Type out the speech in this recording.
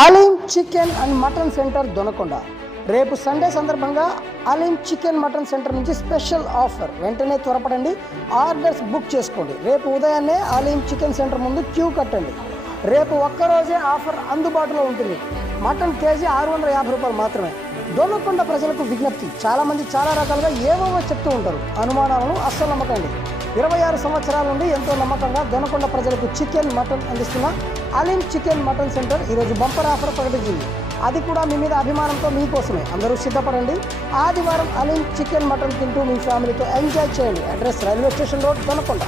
Aleem chicken and mutton centre Donakonda రేపు Sunday సందర్భంగా Aleem chicken mutton centre నుంచి స్పెషల్ ఆఫర్. వెంటనే త్వరపడండి, ఆర్డర్స్ బుక్ చేసుకోండి. రేపు ఉదయాన్నే అలీం చికెన్ సెంటర్ ముందు క్యూ కట్టండి. రేపు ఒక్కరోజే ఆఫర్ అందుబాటులో ఉంటుంది. మటన్ కేజీ 650 రూపాయలు మాత్రమే. దొనకొండ ప్రజలకు విజ్ఞప్తి, చాలామంది చాలా రకాలుగా ఏవేవో చెప్తూ ఉంటారు. అనుమానాలను అస్సలు నమ్మకండి. 26 సంవత్సరాల నుండి ఎంతో నమ్మకంగా దొనకొండ ప్రజలకు చికెన్ మటన్ అందిస్తున్న అలీం చికెన్ మటన్ సెంటర్ ఈరోజు బంపర్ ఆఫర్ ప్రకటించింది. అది కూడా మీ మీద అభిమానంతో మీకోసమే. అందరూ సిద్ధపడండి. ఆదివారం అలీం చికెన్ మటన్ తింటూ మీ ఫ్యామిలీతో ఎంజాయ్ చేయండి. Address railway station road, Donakonda.